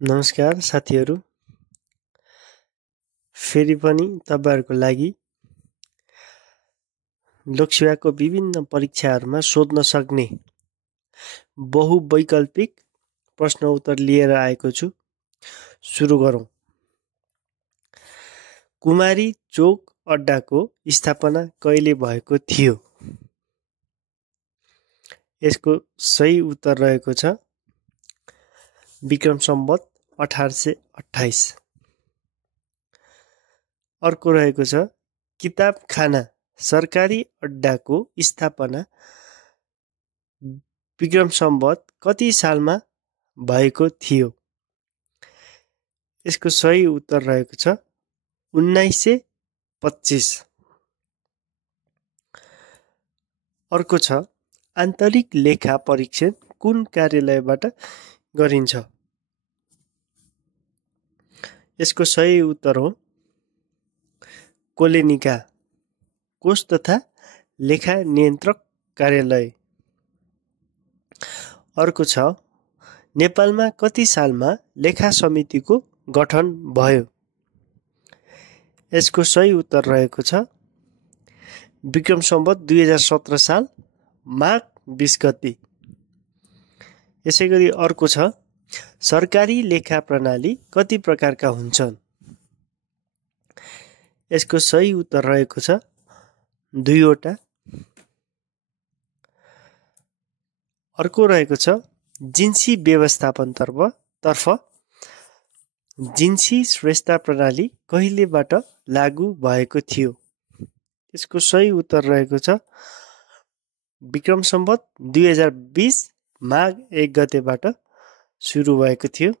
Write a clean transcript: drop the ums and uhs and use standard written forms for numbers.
नमस्कार साथीहरू, फेरि पनि तपाईहरुको लागि लोकसेवाको विभिन्न परीक्षाहरूमा सोध्न सक्ने बहुवैकल्पिक प्रश्न उत्तर लिएर आएको छु। सुरु गरौँ। कुमारी चोक अड्डाको स्थापना कहिले भएको थियो? यसको सही उत्तर रहेको छ विक्रम सम्वत 1828। अर्को रहेको छ किताबखाना सरकारी अड्डाको स्थापना विक्रम सम्वत कति सालमा भएको थियो? यसको सही उत्तर रहेको छ 1925। अर्को छ आन्तरिक लेखा परीक्षण कुन कार्यालयबाट गरिन्छ? यसको सही उत्तर हो कोलेनिका कोष तथा लेखा नियन्त्रक कार्यालय। अर्को छ नेपालमा कति सालमा लेखा समितिको गठन भयो? यसको सही उत्तर रहेको छ विक्रम सम्वत 2017 साल माघ 20 गते। यसैगरी अर्को छ सरकारी लेखा प्रणाली कति प्रकारका हुन्छन्? यसको सही उत्तर रहेको छ 2 वटा। अर्को रहेको छ जिन्सी व्यवस्थापन तर्फ जिन्सी श्रेष्ठता प्रणाली कहिलेबाट लागू भएको थियो? यसको सही उत्तर रहेको छ विक्रम सम्वत 2020 माघ 1 गतेबाट सुरु भएको थियो।